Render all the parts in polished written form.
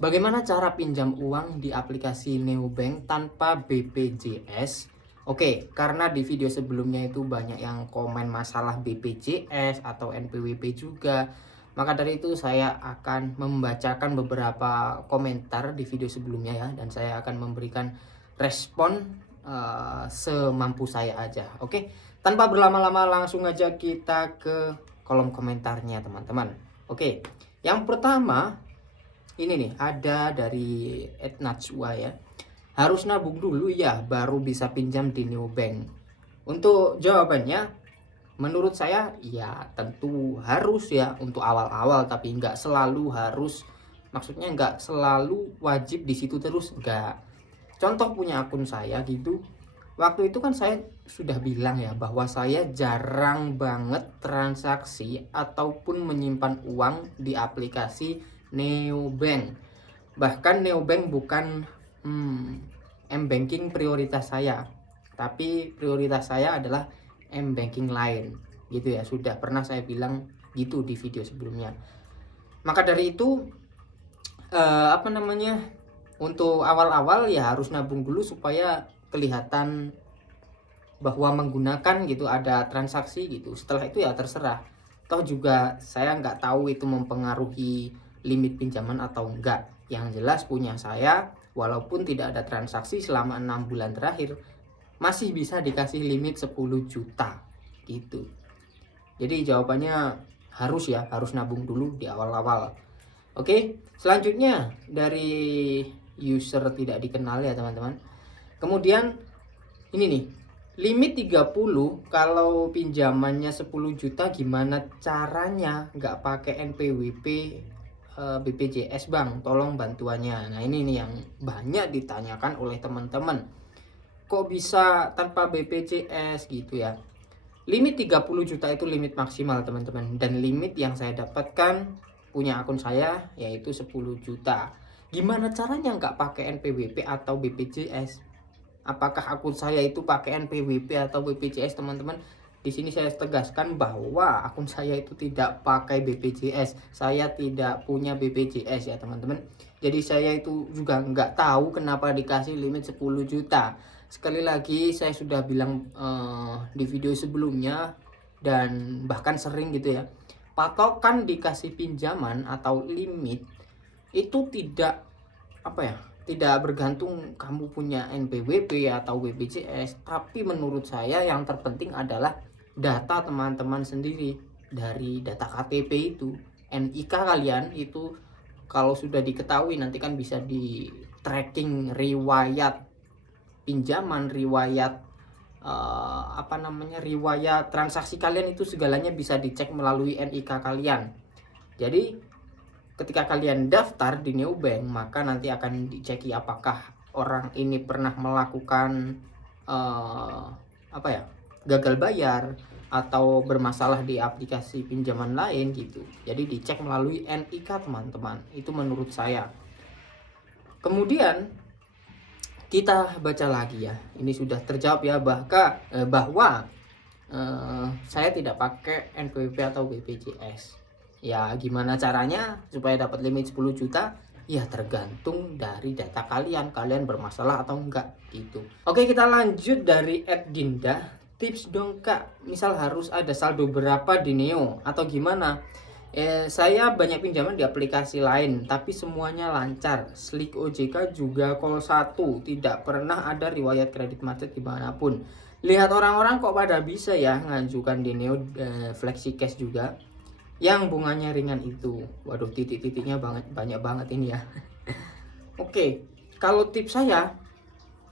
Bagaimana cara pinjam uang di aplikasi Neobank tanpa BPJS? Oke, karena di video sebelumnya itu banyak yang komen masalah BPJS atau NPWP juga. Maka dari itu saya akan membacakan beberapa komentar di video sebelumnya ya, dan saya akan memberikan respon semampu saya aja. Oke, tanpa berlama-lama langsung aja kita ke kolom komentarnya teman-teman. Oke, yang pertama ini nih ada dari Etnachwa ya. Harus nabung dulu ya baru bisa pinjam di Neobank. Untuk jawabannya menurut saya ya tentu harus ya untuk awal-awal, tapi nggak selalu harus. Maksudnya nggak selalu wajib di situ terus, nggak. Contoh punya akun saya gitu. Waktu itu kan saya sudah bilang ya bahwa saya jarang banget transaksi ataupun menyimpan uang di aplikasi Neobank. Bahkan Neobank bukan M-banking prioritas saya, tapi prioritas saya adalah M-banking lain gitu ya. Sudah pernah saya bilang gitu di video sebelumnya. Maka dari itu untuk awal-awal ya harus nabung dulu supaya kelihatan bahwa menggunakan gitu, ada transaksi gitu. Setelah itu ya terserah. Toh juga saya nggak tahu itu mempengaruhi limit pinjaman atau enggak. Yang jelas punya saya walaupun tidak ada transaksi selama 6 bulan terakhir masih bisa dikasih limit 10 juta gitu. Jadi jawabannya harus ya, harus nabung dulu di awal-awal. Oke, selanjutnya dari user tidak dikenal ya teman-teman. Kemudian ini nih, limit 30 kalau pinjamannya 10 juta gimana caranya nggak pakai NPWP BPJS Bang, tolong bantuannya. Nah ini nih yang banyak ditanyakan oleh teman-teman. Kok bisa tanpa BPJS gitu ya? Limit 30 juta itu limit maksimal teman-teman, dan limit yang saya dapatkan punya akun saya yaitu 10 juta. Gimana caranya nggak pakai NPWP atau BPJS? Apakah akun saya itu pakai NPWP atau BPJS teman-teman? Di sini saya tegaskan bahwa akun saya itu tidak pakai BPJS. Saya tidak punya BPJS ya teman-teman. Jadi saya itu juga nggak tahu kenapa dikasih limit 10 juta. Sekali lagi saya sudah bilang di video sebelumnya dan bahkan sering gitu ya. Patokan dikasih pinjaman atau limit itu tidak tidak bergantung kamu punya NPWP atau BPJS, tapi menurut saya yang terpenting adalah data teman-teman sendiri. Dari data KTP itu, NIK kalian itu kalau sudah diketahui nanti kan bisa di tracking riwayat pinjaman, riwayat riwayat transaksi kalian, itu segalanya bisa dicek melalui NIK kalian. Jadi ketika kalian daftar di Neobank, maka nanti akan diceki apakah orang ini pernah melakukan gagal bayar atau bermasalah di aplikasi pinjaman lain gitu. Jadi dicek melalui NIK teman-teman. Itu menurut saya. Kemudian kita baca lagi ya. Ini sudah terjawab ya bahwa saya tidak pakai NPWP atau BPJS. Ya gimana caranya supaya dapat limit 10 juta? Ya tergantung dari data kalian bermasalah atau enggak gitu. Oke, kita lanjut dari @dinda. Tips dong Kak, misal harus ada saldo berapa di Neo atau gimana? Saya banyak pinjaman di aplikasi lain tapi semuanya lancar. Slik OJK juga call 1, tidak pernah ada riwayat kredit macet dimanapun. Lihat orang-orang kok pada bisa ya ngajukan di Neo flexi cash juga yang bunganya ringan itu. Waduh, titik-titiknya banyak banget ini ya. Oke, kalau tips saya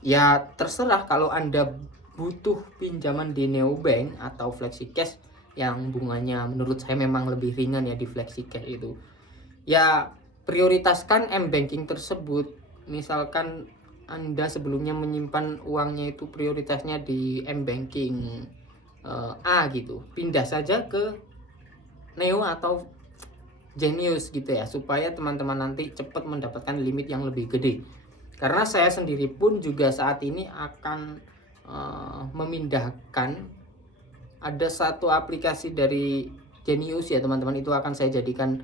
ya terserah. Kalau Anda butuh pinjaman di Neobank atau flexi cash yang bunganya menurut saya memang lebih ringan ya di flexi cash itu, ya prioritaskan M-banking tersebut. Misalkan Anda sebelumnya menyimpan uangnya itu prioritasnya di M-banking A gitu, pindah saja ke Neo atau Genius gitu ya, supaya teman-teman nanti cepat mendapatkan limit yang lebih gede. Karena saya sendiri pun juga saat ini akan memindahkan ada satu aplikasi dari Genius ya teman-teman, itu akan saya jadikan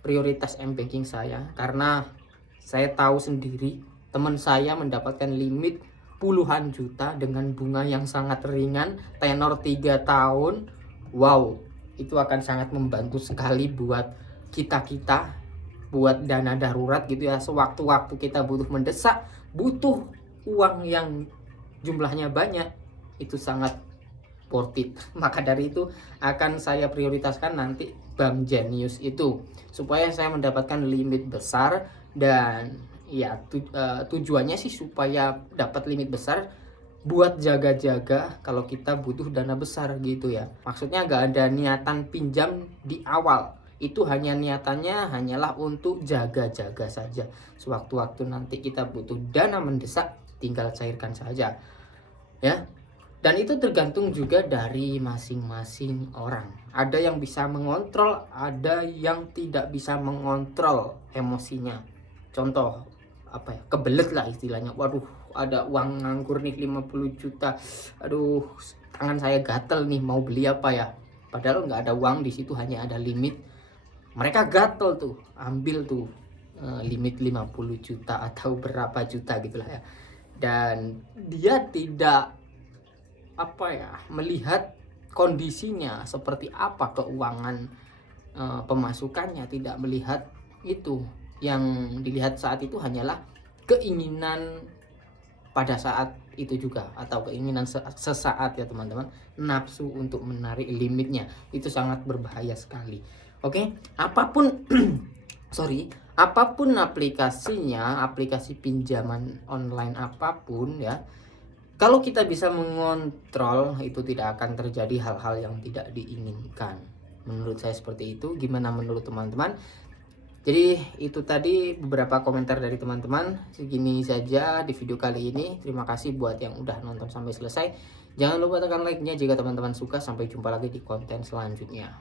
prioritas m-banking saya, karena saya tahu sendiri teman saya mendapatkan limit puluhan juta dengan bunga yang sangat ringan, tenor 3 tahun. Wow, itu akan sangat membantu sekali buat kita-kita, buat dana darurat gitu ya. Sewaktu-waktu kita butuh uang yang jumlahnya banyak, itu sangat worth it. Maka dari itu akan saya prioritaskan nanti Bank Jenius itu, supaya saya mendapatkan limit besar. Dan ya tujuannya sih supaya dapat limit besar buat jaga-jaga kalau kita butuh dana besar gitu ya. Maksudnya gak ada niatan pinjam di awal, itu hanya niatannya hanyalah untuk jaga-jaga saja. Sewaktu-waktu nanti kita butuh dana mendesak, tinggal cairkan saja ya. Dan itu tergantung juga dari masing-masing orang. Ada yang bisa mengontrol, ada yang tidak bisa mengontrol emosinya. Contoh apa ya, kebelet lah istilahnya. Waduh, ada uang nganggur nih 50 juta. Aduh, tangan saya gatel nih, mau beli apa ya? Padahal nggak ada uang di situ, hanya ada limit. Mereka gatel tuh, ambil tuh limit 50 juta atau berapa juta gitulah ya. Dan dia tidak melihat kondisinya seperti apa, keuangan pemasukannya, tidak melihat itu. Yang dilihat saat itu hanyalah keinginan pada saat itu juga, atau keinginan sesaat ya teman-teman, nafsu untuk menarik limitnya. Itu sangat berbahaya sekali. Oke, apapun apapun aplikasinya, aplikasi pinjaman online apapun ya, kalau kita bisa mengontrol, itu tidak akan terjadi hal-hal yang tidak diinginkan. Menurut saya seperti itu. Gimana menurut teman-teman? Jadi itu tadi beberapa komentar dari teman-teman. Segini saja di video kali ini. Terima kasih buat yang udah nonton sampai selesai. Jangan lupa tekan like-nya jika teman-teman suka. Sampai jumpa lagi di konten selanjutnya.